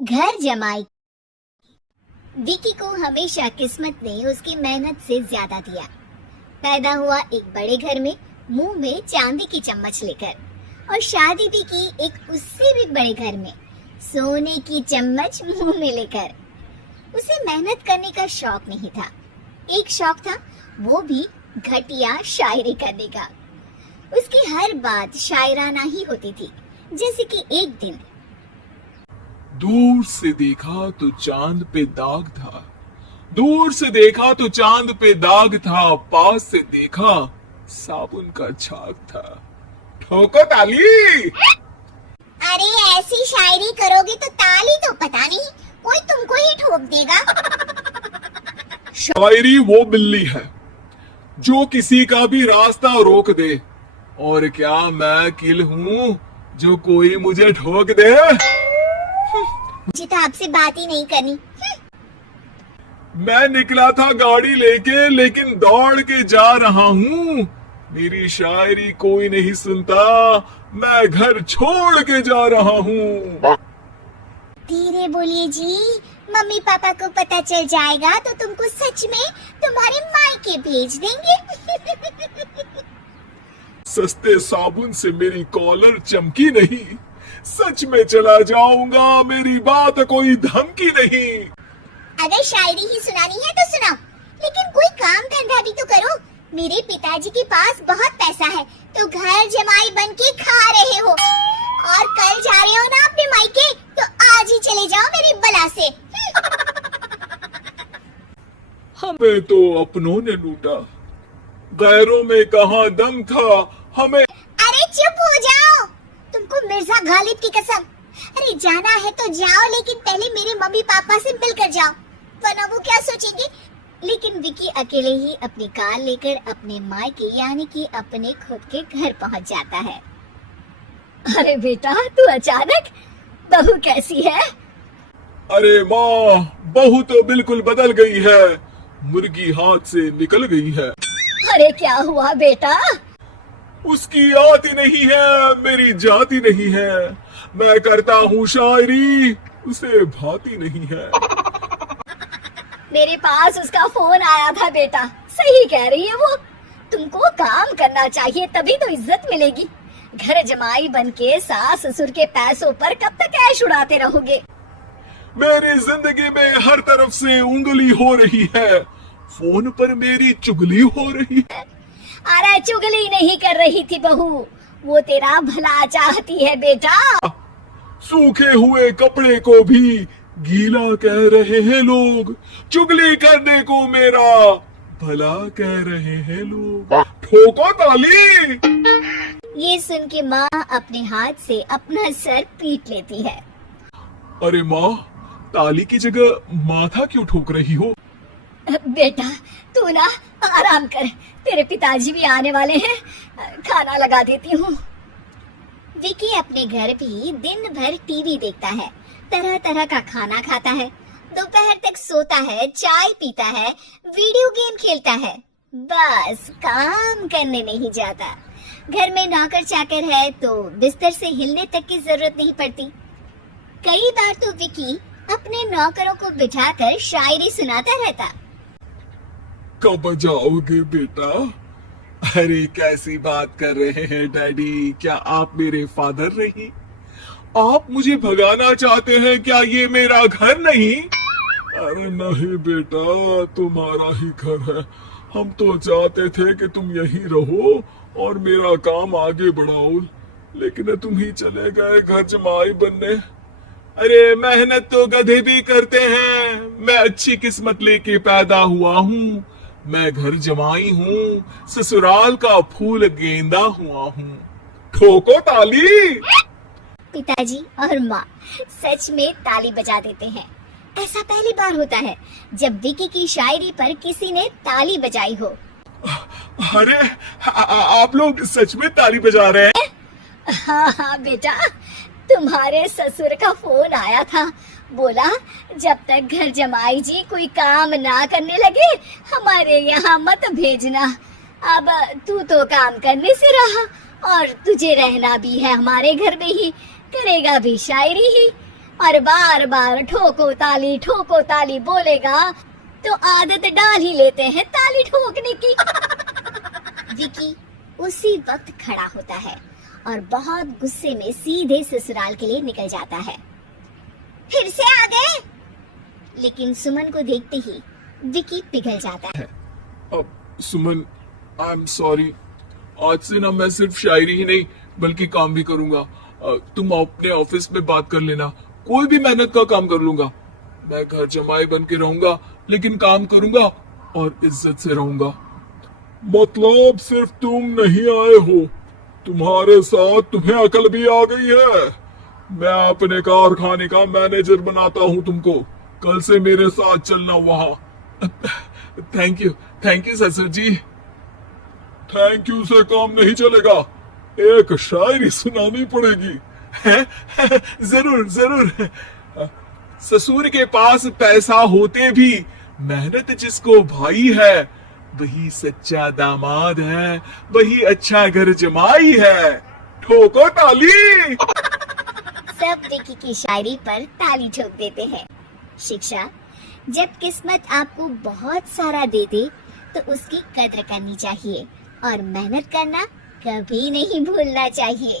घर जमाई। विकी को हमेशा किस्मत ने उसकी मेहनत से ज्यादा दिया। पैदा हुआ एक बड़े घर में, मुंह में चांदी की चम्मच लेकर, और शादी भी की एक उससे भी बड़े घर में, सोने की चम्मच मुंह में लेकर। उसे मेहनत करने का शौक नहीं था, एक शौक था, वो भी घटिया शायरी करने का। उसकी हर बात शायराना ही होती थी। जैसे कि एक दिन, दूर से देखा तो चांद पे दाग था, दूर से देखा तो चांद पे दाग था, पास से देखा साबुन का छाग था। ठोको ताली। अरे ऐसी शायरी करोगे तो ताली तो पता नहीं, कोई तुमको ही ठोक देगा। शायरी वो बिल्ली है जो किसी का भी रास्ता रोक दे, और क्या मैं किल हूँ जो कोई मुझे ठोक दे। मुझे तो आपसे बात ही नहीं करनी। मैं निकला था गाड़ी लेके, लेकिन दौड़ के जा रहा हूँ। मेरी शायरी कोई नहीं सुनता, मैं घर छोड़ के जा रहा हूँ। धीरे बोलिए जी, मम्मी पापा को पता चल जाएगा तो तुमको सच में तुम्हारे मायके भेज देंगे। सस्ते साबुन से मेरी कॉलर चमकी नहीं, सच में चला जाऊंगा, मेरी बात कोई धमकी नहीं। अगर शायरी ही सुनानी है तो सुनाओ, लेकिन कोई काम धंधा भी तो करो। मेरे पिताजी के पास बहुत पैसा है, तो घर जमाई बन के खा रहे हो, और कल जा रहे हो ना अपने मायके, तो आज ही चले जाओ मेरी बला से। हमें तो अपनों ने लूटा, गैरों में कहाँ दम था हमें। अरे चुप हो जाओ, तुमको मिर्जा गालिब की कसम। अरे जाना है तो जाओ, लेकिन पहले मेरे मम्मी पापा से मिलकर जाओ, वरना वो क्या सोचेंगे। लेकिन विकी अकेले ही अपनी कार लेकर अपने मायके यानी कि अपने खुद के घर पहुंच जाता है। अरे बेटा, तू अचानक, बहू कैसी है? अरे माँ, बहू तो बिल्कुल बदल गई है, मुर्गी हाथ से निकल गई है। अरे क्या हुआ बेटा? उसकी आती नहीं है, मेरी जाती नहीं है। मैं करता हूँ शायरी, उसे भाती नहीं है। मेरे पास उसका फोन आया था बेटा, सही कह रही है वो। तुमको काम करना चाहिए, तभी तो इज्जत मिलेगी। घर जमाई बनके सास ससुर के पैसों पर कब तक ऐश उड़ाते रहोगे? मेरी जिंदगी में हर तरफ से उंगली हो रही है, फोन पर मेरी चुगली हो रही है। अरे चुगली नहीं कर रही थी बहू, वो तेरा भला चाहती है बेटा। सूखे हुए कपड़े को भी गीला कह रहे हैं लोग, चुगली करने को मेरा भला कह रहे हैं लोग। ठोको ताली। ये सुन के माँ अपने हाथ से अपना सर पीट लेती है। अरे माँ, ताली की जगह माथा क्यों ठोक रही हो? बेटा तू ना आराम कर, तेरे पिताजी भी आने वाले हैं, खाना लगा देती हूँ। विकी अपने घर भी दिन भर टीवी देखता है, तरह तरह का खाना खाता है, दोपहर तक सोता है, चाय पीता है, वीडियो गेम खेलता है, बस काम करने नहीं जाता। घर में नौकर चाकर है तो बिस्तर से हिलने तक की जरूरत नहीं पड़ती। कई बार तो विकी अपने नौकरों को बिठाकर शायरी सुनाता रहता। कब जाओगे बेटा? अरे कैसी बात कर रहे हैं डैडी, क्या आप मेरे फादर नहीं? आप मुझे भगाना चाहते हैं क्या? ये मेरा घर नहीं। अरे नहीं बेटा, तुम्हारा ही घर है। हम तो चाहते थे कि तुम यहीं रहो और मेरा काम आगे बढ़ाओ, लेकिन तुम ही चले गए घर जमाई बनने। अरे मेहनत तो गधे भी करते हैं, मैं अच्छी किस्मत लेके पैदा हुआ हूँ। मैं घर जमाई हूँ, ससुराल का फूल गेंदा हुआ हूँ। ठोको ताली। पिताजी और माँ सच में ताली बजा देते हैं। ऐसा पहली बार होता है जब विकी की शायरी पर किसी ने ताली बजाई हो। अरे आप लोग सच में ताली बजा रहे हैं? हाँ हाँ बेटा, तुम्हारे ससुर का फोन आया था, बोला जब तक घर जमाई जी कोई काम ना करने लगे हमारे यहाँ मत भेजना। अब तू तो काम करने से रहा और तुझे रहना भी है हमारे घर में ही, करेगा भी शायरी ही। और बार बार ठोको ताली बोलेगा तो आदत डाल ही लेते हैं ताली ठोकने की। विकी उसी वक्त खड़ा होता है और बहुत गुस्से में सीधे ससुराल के लिए निकल जाता है। फिर से आ गए? लेकिन सुमन को देखते ही विकी पिघल जाता है। अब सुमन, आई एम सॉरी। आज से ना मैं सिर्फ शायरी ही नहीं बल्कि काम भी करूंगा। तुम अपने ऑफिस में बात कर लेना, कोई भी मेहनत का काम कर लूंगा। मैं घर जमाई बन के रहूंगा लेकिन काम करूंगा और इज्जत से रहूंगा। मतलब सिर्फ तुम नहीं आए हो, तुम्हारे साथ तुम्हें अकल भी आ गई है। मैं अपने कारखाने का मैनेजर बनाता हूं तुमको। कल से मेरे साथ चलना वहां। थैंक यू ससुर जी। थैंक यू से काम नहीं चलेगा, एक शायरी सुनानी पड़ेगी। जरूर। ससुर के पास पैसा होते भी मेहनत जिसको भाई है, वही सच्चा दामाद है, वही अच्छा घर जमाई है। ठोको ताली। सब विकी की शायरी पर ताली ठोक देते हैं। शिक्षा, जब किस्मत आपको बहुत सारा दे दे तो उसकी कद्र करनी चाहिए और मेहनत करना कभी नहीं भूलना चाहिए।